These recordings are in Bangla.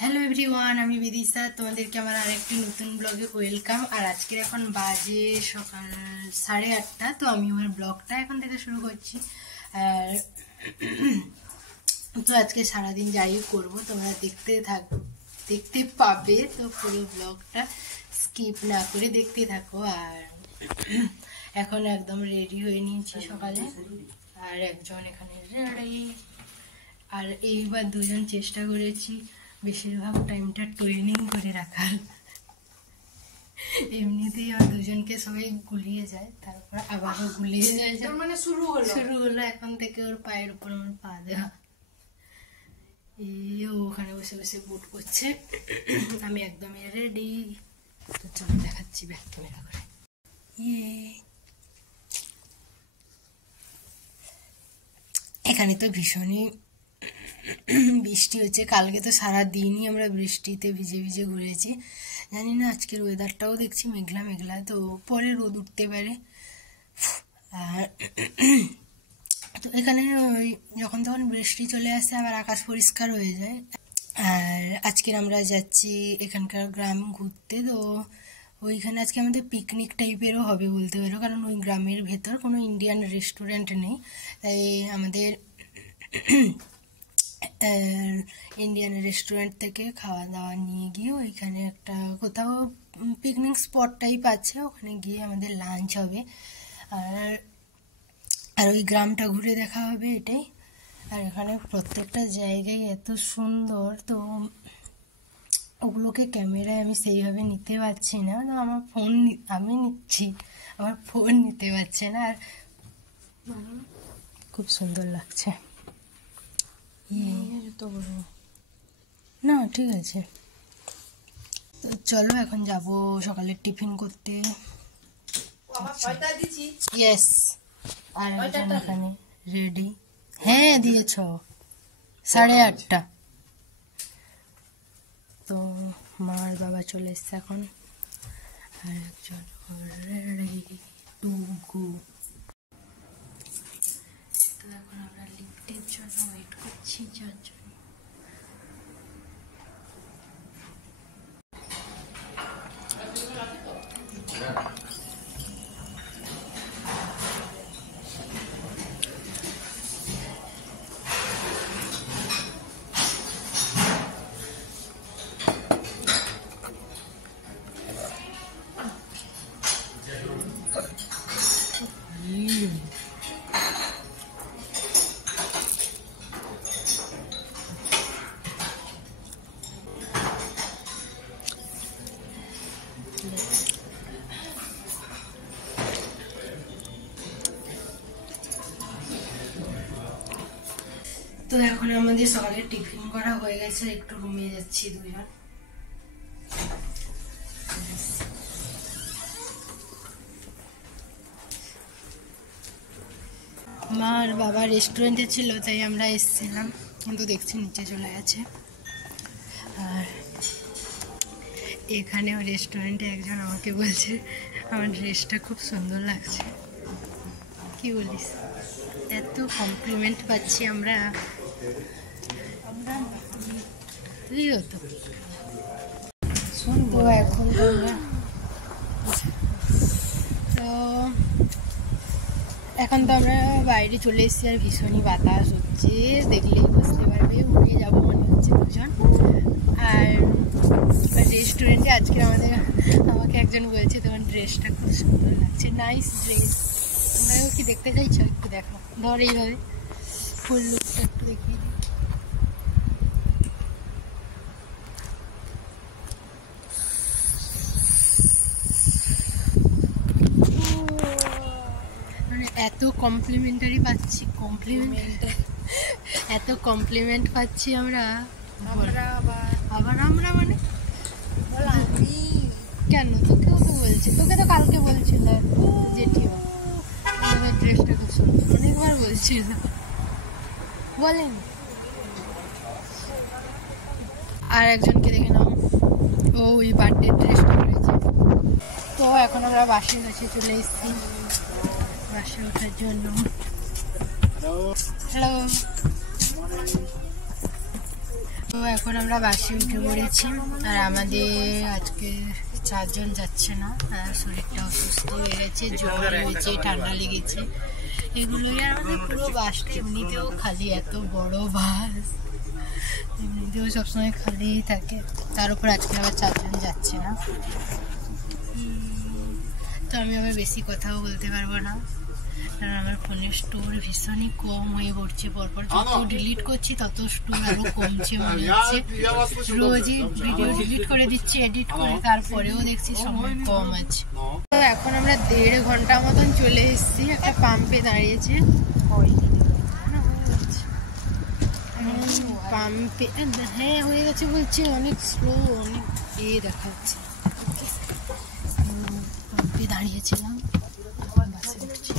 হ্যালো এভরিওয়ান, আমি বিদিশা। তোমাদেরকে আমার আরেকটি নতুন ব্লগে ওয়েলকাম। আর আজকের এখন বাজে সকাল 8:30। তো আমি আমার ব্লগটা এখন থেকে শুরু করছি। আর তো আজকে সারাদিন যাই করবো তোমরা দেখতে পাবে। তো পুরো ব্লগটা স্কিপ না করে দেখতে থাকো। আর এখন একদম রেডি হয়ে নিয়েছি সকালে। আর একজন এখানে রেডি। আর এইবার দুজন চেষ্টা করেছি বেশিরভাগ টাইমটা ট্রেনিং করে রাখার। এমনিতেই আমার দুজনকে সবাই গুলিয়ে যায়, তারপর আবারও গুলিয়ে যায়। মানে শুরু হলো এখন থেকে ওর পায়ের উপর আমার পা দেওয়া। এই ওখানে বসে বসে বুট করছে, আমি একদমই রেডি। তো চলো দেখাচ্ছি ব্যাক ক্যামেরা করে। এখানে তো ভীষণই বৃষ্টি হচ্ছে। কালকে তো সারা দিনই আমরা বৃষ্টিতে ভিজে ভিজে ঘুরেছি। জানি না আজকের ওয়েদারটাও দেখছি মেঘলা মেঘলা, তো পরে রোদ উঠতে পারে। আর তো এখানে ওই যখন তখন বৃষ্টি চলে আসে, আবার আকাশ পরিষ্কার হয়ে যায়। আর আজকের আমরা যাচ্ছি এখানকার গ্রাম ঘুরতে। তো ওইখানে আজকে আমাদের পিকনিক টাইপেরও হবে বলতে পারো, কারণ ওই গ্রামের ভেতর কোনো ইন্ডিয়ান রেস্টুরেন্ট নেই। তাই আমাদের ইন্ডিয়ান রেস্টুরেন্ট থেকে খাওয়া দাওয়া নিয়ে গিয়ে ওইখানে একটা কোথাও পিকনিক স্পট টাইপ আছে, ওখানে গিয়ে আমাদের লাঞ্চ হবে। আর ওই গ্রামটা ঘুরে দেখা হবে, এটাই। আর এখানে প্রত্যেকটা জায়গায় এত সুন্দর, তো ওগুলোকে ক্যামেরায় আমি সেইভাবে নিতে পারছি না। তো আমার ফোন আমি নিচ্ছি, আমার ফোন নিতে পারছে না। আর খুব সুন্দর লাগছে। না ঠিক আছে, তো চলো এখন যাব সকালের টিফিন করতে। ইয়েস। আর এখানে রেডি। হ্যাঁ দিয়েছ 8:30। তো মার বাবা চলে এসছে এখন। আর একজন রেডি টু গো। তো এখন আমরা লিফটের জন্য ওয়েট করছি, যার জন্য। তো এখন আমাদের সকালে টিফিন করা হয়ে গেছে, একটু রুমে যাচ্ছি দুজন। মা আর বাবা রেস্টুরেন্টে ছিল, তাই আমরা এসেছিলাম, কিন্তু দেখছি নিচে চলে গেছে। আর এখানেও রেস্টুরেন্টে একজন আমাকে বলছে আমার ড্রেসটা খুব সুন্দর লাগছে। কি বলিস, এত কমপ্লিমেন্ট পাচ্ছি আমরা। তো এখন তো আমরা বাইরে চলে এসেছি। আর ভীষণই বাতাস হচ্ছে, দেখলেই বুঝতে পারবে। উড়ে যাবো মনে হচ্ছে দুজন। আর রেস্টুরেন্টে আজকে আমাকে একজন বলছে তোমার ড্রেসটা খুব সুন্দর লাগছে, নাইস ড্রেস। তোমরাও কি দেখতে চাইছো? একটু দেখো, ধর এইভাবে ফুল লুকটা একটু দেখিয়ে দিই। মানে এত কমপ্লিমেন্টারি পাচ্ছি, এত কমপ্লিমেন্ট পাচ্ছি আমরা। আবার আমরা মানে কেন? তোকেও তো বলছি, তোকে তো কালকে বলছিল জেঠিও আমার ড্রেসটা খুব সুন্দর, অনেকবার বলছিল, বলেন। আর একজনকে দেখে নাও, ও ওই বার্থডে ড্রেসটা পরেছে। তো এখন আমরা বাসের কাছে চলে এসেছি, বাসে ওঠার জন্য। হ্যালো। তো তো এখন আমরা বাসে উঠে পড়েছি, আর আমাদের আজকে 4 জন যাচ্ছে না, আর শরীরটা অসুস্থ হয়ে গেছে, জ্বর হয়েছে, ঠান্ডা লেগেছে, এগুলোই। আর আমাদের পুরো বাসটা এমনিতেও খালি, এত বড় বাস এমনিতেও সবসময় খালিই থাকে, তার উপর আজকে আবার 4 জন যাচ্ছে না। তো আমি আবার বেশি কথাও বলতে পারবো না, কারণ আমার ফোনের স্টোর ভীষণই কম হয়ে পড়ছে, পরপর যত ডিলিট করছি তত স্টোর আরও কমছে মনে হচ্ছে। রোজই ভিডিও ডিলিট করে দিচ্ছি এডিট করে, তারপরেও দেখছি সময় কম আছে। তো এখন আমরা 1.5 ঘন্টা মতন চলে এসেছি, একটা পাম্পে দাঁড়িয়েছে পাম্পে, হ্যাঁ হয়ে গেছে বলছি, অনেক স্লো, অনেক দেখাচ্ছে। পাম্পে দাঁড়িয়েছিলাম, বাসে উঠছি।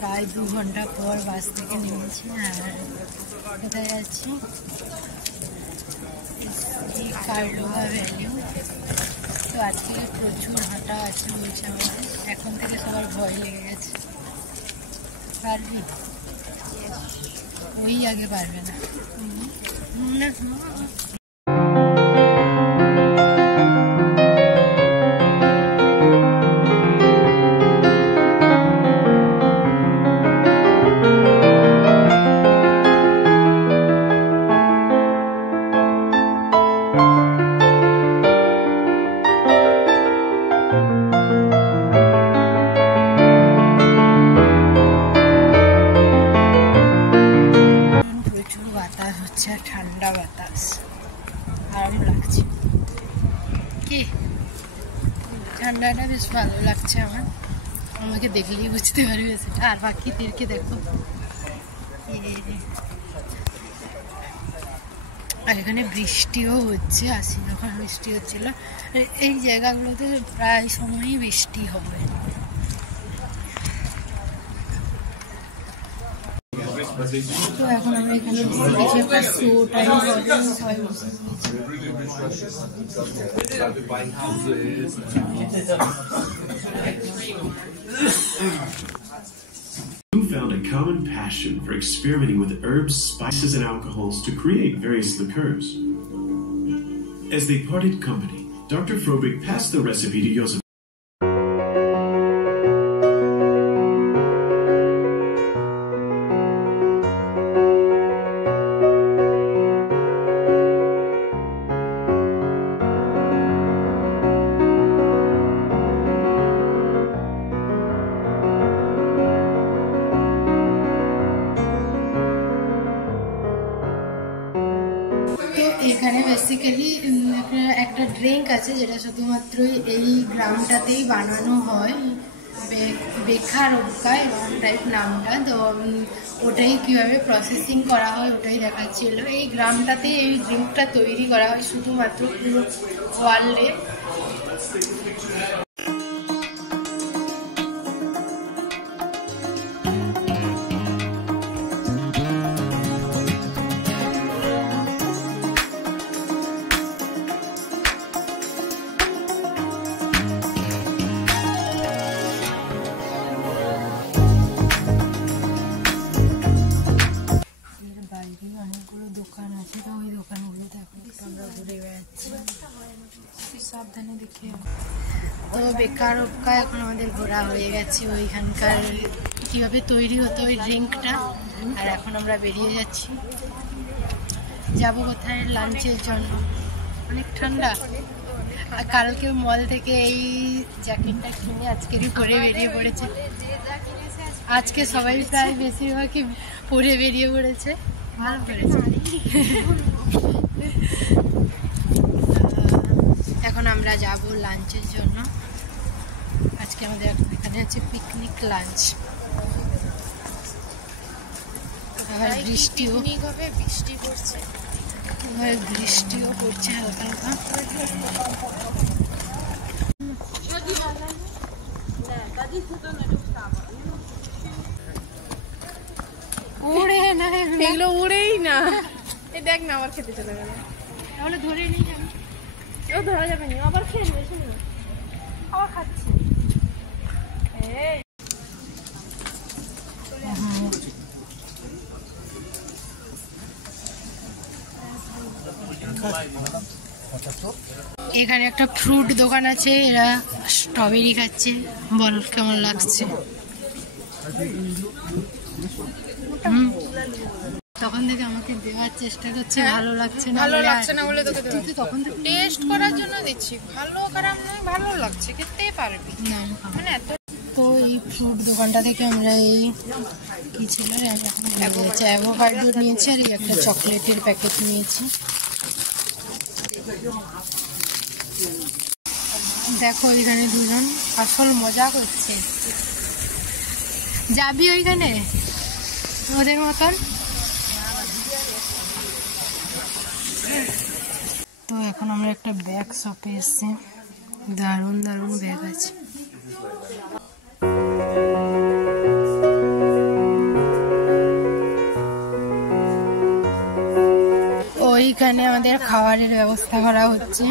প্রায় 2 ঘন্টা পর বাস থেকে নেমেছি, আর কোথায় যাচ্ছি? কার্লোয়া ভ্যালি। তো আজকে প্রচুর হাঁটা আছে বলছে আমাদের, এখন থেকে সবার ভয় লেগে গেছে। পারবি? ওই আগে পারবে না। ঠান্ডা বাতাস, আরাম লাগছে। কি ঠান্ডাটা বেশ ভালো লাগছে আমার, আমাকে দেখলেই বুঝতে পারবে সেটা। আর বাকিদেরকে দেখো, আর এখানে বৃষ্টিও হচ্ছে, আসি যখন বৃষ্টি হচ্ছিল। এই জায়গাগুলোতে প্রায় সময়ই বৃষ্টি হবে। তো এখন আমরা এখানে কিছু একটা শো টাইম সবাই বসে Who found a common passion for experimenting with herbs, spices, and alcohols to create various liqueurs. As they parted company, Dr. Frobeck passed the recipe to Joseph. এখানে বেসিক্যালি একটা ড্রিঙ্ক আছে যেটা শুধুমাত্র এই গ্রামটাতেই বানানো হয়, বেখারোবকা এমন টাইপ নামটা। তো ওটাই কীভাবে প্রসেসিং করা হয় ওটাই দেখাচ্ছিল। এই গ্রামটাতে এই ড্রিঙ্কটা তৈরি করা হয় শুধুমাত্র, পুরো ওয়ার্ল্ডে। অনেকগুলো দোকান আছে, তো ওই দোকানগুলোতে এখন আমরা ঘুরে বেড়াচ্ছি, সাবধানে দেখে। তো বেকারোবকা এখন আমাদের ঘোরা হয়ে গেছে, ওইখানকার কীভাবে তৈরি হতো ওই ড্রিঙ্কটা। আর এখন আমরা বেরিয়ে যাচ্ছি, যাব কোথায়? লাঞ্চের জন্য। অনেক ঠান্ডা, আর কালকে মল থেকে এই জ্যাকেটটা কিনে আজকেরই পরে বেরিয়ে পড়েছে। আজকে সবাই প্রায় বেশিরভাগই পরে বেরিয়ে পড়েছে, ভালো করেছে। এখন আমরা যাব লাঞ্চের জন্য। আজকে আমাদের এখানে আছে পিকনিক লাঞ্চ। বৃষ্টিও পড়ছে, বৃষ্টিও পড়ছে হালকা হালকা। উড়ে না, এগুলো উড়েই না। এই দেখ না, আবার খেতে চলে গেল। তাহলে ধরে নিয়ে যাবে, ও ধরা যাবে না, আবার খেয়ে নেবে। শুনি আবার খাচ্ছি। এখানে একটা ফ্রুট দোকান আছে, এরা স্ট্রবেরি খাচ্ছে। বল কেমন লাগছে? তখন থেকে আমাকে দেওয়ার চেষ্টা করছে, ভালো লাগছে না, ভালো লাগছে না বলে তোকে দিচ্ছি। তখন থেকে টেস্ট করার জন্য দিচ্ছি, ভালো খারাপ নয়, ভালো লাগছে, খেতেই পারবি না মানে এত। তো এই ফ্রুট দোকানটা থেকে আমরা এই কি ছিল অ্যাভোকাডো নিয়েছি, আর এই একটা চকলেটের প্যাকেট নিয়েছি। দেখো এখানে দুজন আসল মজা করছে। যাবি ওইখানে ওদের মতন? তো এখন আমরা একটা ব্যাগ শপে এসেছি, দারুণ দারুণ ব্যাগ আছে। ওইখানে আমাদের খাবারের ব্যবস্থা করা হচ্ছে।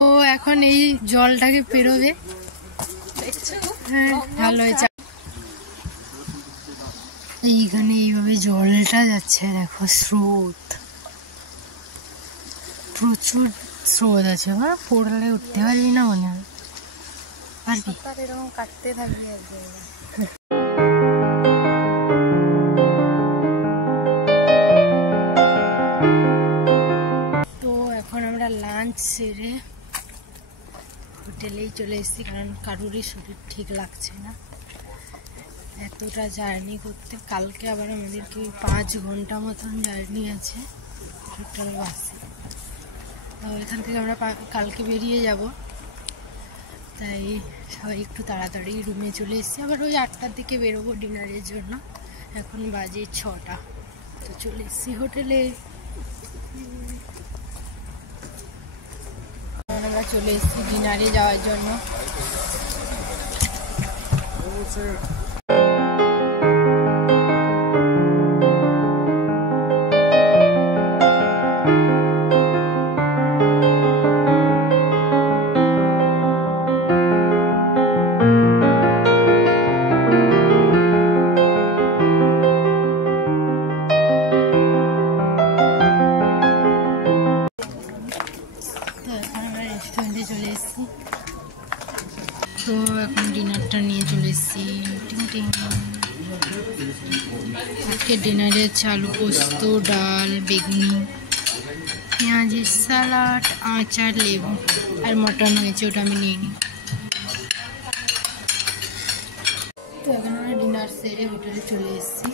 তো এখন এই জলটাকে পেরোবে, হ্যাঁ ভালো হয়েছে। এইখানে এইভাবে জলটা যাচ্ছে, দেখো স্রোত, প্রচুর স্রোত আছে। পড়লে উঠতে পারবি না মনে হয়, পারবি? এরকম কাটতে থাকবি এক জায়গায়। তো এখন আমরা লাঞ্চ সেরে হোটেলেই চলে এসেছি, কারণ কারোরই শরীর ঠিক লাগছে না এতটা জার্নি করতে। কালকে আবার আমাদেরকে 5 ঘন্টা মতন জার্নি আছে টোটাল বাসে। তো এখান থেকে আমরা কালকে বেরিয়ে যাব, তাই সবাই একটু তাড়াতাড়ি রুমে চলে এসেছি। আবার ওই 8টার দিকে বেরোবো ডিনারের জন্য। এখন বাজে 6টা। তো চলে এসেছি হোটেলে। আমরা চলে এসেছি ডিনারে যাওয়ার জন্য। রেস্টুরেন্টে চলে এসেছি। তো এখন ডিনারটা নিয়ে চলে এসেছি। আজকে ডিনারে আলু পোস্ত, ডাল, বেগুনি, পেঁয়াজের স্যালাড, আচার, লেবু আর মটন হয়েছে, ওটা আমি নিয়ে নিই। তো এখন আমরা ডিনার সেরে হোটেলে চলে এসেছি।